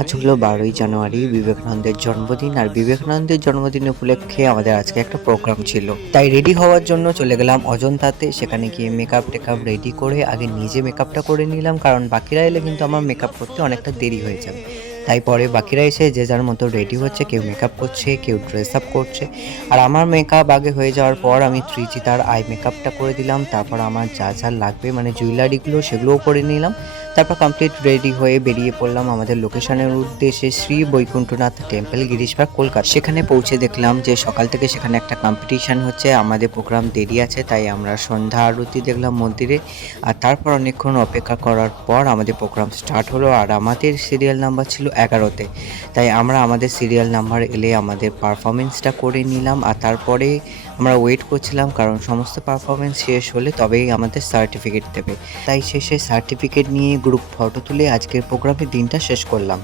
আজ হলো 12ই জানুয়ারি বিবেকানন্দের জন্মদিন। আর বিবেকানন্দের জন্মদিন উপলক্ষে আমাদের আজকে একটা প্রোগ্রাম ছিল, তাই রেডি হওয়ার জন্য চলে গেলাম অজন্তাতে। সেখানে গিয়ে মেকআপ টেকআপ রেডি করে আগে নিজে মেকআপটা করে নিলাম, কারণ বাকিরা এলে কিন্তু আমার মেকআপ করতে অনেকটা দেরি হয়ে যাবে। তাই পরে বাকিরা এসে যে যার মতো রেডি হচ্ছে, কেউ মেকআপ করছে, কেউ ড্রেস আপ করছে। আর আমার মেকআপ আগে হয়ে যাওয়ার পর আমি ত্রিচিতার আই মেকআপটা করে দিলাম। তারপর আমার যা যা লাগবে মানে জুয়েলারিগুলো সেগুলোও করে নিলাম। তারপর কমপ্লিট রেডি হয়ে বেরিয়ে পড়লাম আমাদের লোকেশনের উদ্দেশ্যে, শ্রী বৈকুণ্ঠনাথ টেম্পল, গিরিশবাগ, কলকাতা। সেখানে পৌঁছে দেখলাম যে সকাল থেকে সেখানে একটা কম্পিটিশন হচ্ছে, আমাদের প্রোগ্রাম দেরি আছে, তাই আমরা সন্ধ্যা আরতি দেখলাম মন্দিরে। আর তারপর অনেকক্ষণ অপেক্ষা করার পর আমাদের প্রোগ্রাম স্টার্ট হলো। আর আমাদের সিরিয়াল নাম্বার ছিল 11তে, তাই আমরা আমাদের সিরিয়াল নাম্বার এলে আমাদের পারফরমেন্সটা করে নিলাম। আর তারপরে আমরা ওয়েট করছিলাম, কারণ সমস্ত পারফরমেন্স শেষ হলে তবেই আমাদের সার্টিফিকেট দেবে। তাই শেষে সার্টিফিকেট নিয়ে গ্রুপ ফটো তুলে আজকের প্রোগ্রামের দিনটা শেষ করলাম।